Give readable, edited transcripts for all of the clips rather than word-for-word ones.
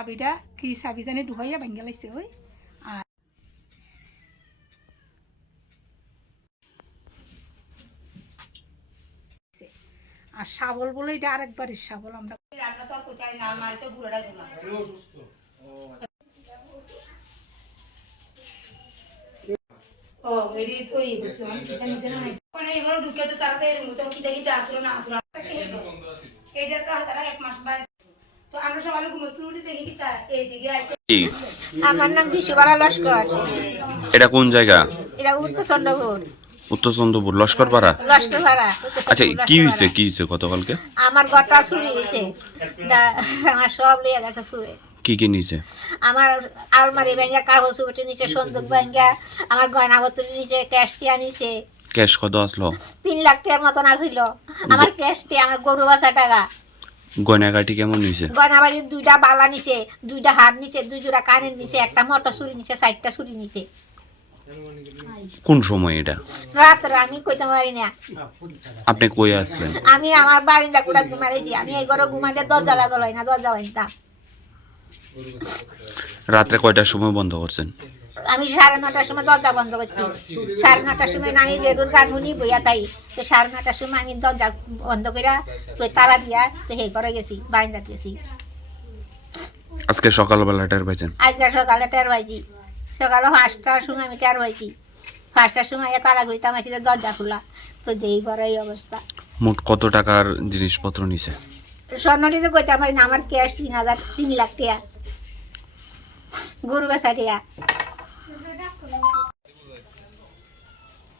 চাবিটা কি চাবি জানি ঢুকাইয়া ভাঙ্গা লাগছে ওই আর শাবল বলে এটা আরেকবারের শাবল আমরা আমার নাম বিশ্ববালা লস্কর। এটা কোন জায়গা? এটা উত্তর চন্দ্রপুর। উত্তর চন্দ্রপুর লস্করপাড়া। লস্করপাড়া। আচ্ছা কি হয়েছে গতকালকে? আমার ঘরটা চুরি হয়েছে, আমার সব লিয়ে গেছে চুরে। কি নিছে? আমার আলমারি ভেঙ্গা, কাগজ উপরে নিচে, সন্দুক ভেঙ্গা, আমার গয়না পত্র নিচে, ক্যাশ টিয়া নিচে। ক্যাশ কত আসলো? 3 লাখ টাকার মতন আসিল আমার ক্যাশ টিয়া, আমার গরু বাছা টাকা। গয়নাগাটি কেমন নিছে? গয়নাবাড়ির 2টা বালা নিছে, 2টা হার নিছে, 2 জোড়া কানের নিছে, একটা মোটর চুরি নিছে, 4টা চুরি নিছে। কোন সময় এটা? রাত্রে আমি কইতে পারি না। আপনি কই আসলেন? আমি আমার বারিন্দা কুড়া ঘুমাইছি, আমি এই ঘরে ঘুমাইতে দরজা লাগালো না, দরজা বাইনতাম। রাত্রে কয়টার সময় বন্ধ করছেন? আমি 9:30টার সময় দরজা বন্ধ করছি। 9:30টার সময় আমি রেডুর গান শুনি বইয়া তাই, তো 9:30টার সময় আমি দরজা বন্ধ করে তো তালা দিয়া তো হে করে গেছি, বারিন্দা গেছি। আজকে সকালবেলা টের পাইছেন? আজকে সকালে টের পাইছি, সকালে 5টার সময় আমি টের পাইছি। 5টার সময় তালা ঘুরতাম, আসি দরজা খোলা, তো যেই ঘরে এই অবস্থা। মোট কত টাকার জিনিসপত্র নিছে? স্বর্ণটি তো কইতে পারি না, আমার ক্যাশ 3 লাখ টাকা, গরু বেচা টাকা।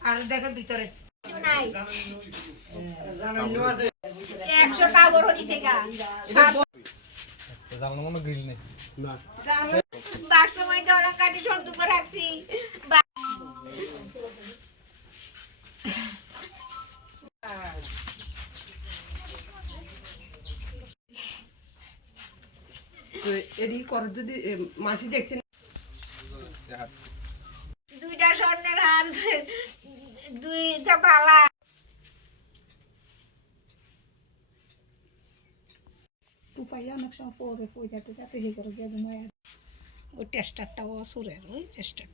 আর দেখেন ভিতরে নাই 100 কাগজ নিছে গা। বাথরুমে জলা কাটি সন্দুক রাখছি। এদি কর যদি মাসি দেখছেন 2টা স্বর্ণের হার, 2টা বালা। টুপাইয়া অনেক সময় পরে পয়সা টুকাতে হে করে দিয়ে ওই টেস্টারটাও সুরের ওই টেস্টার।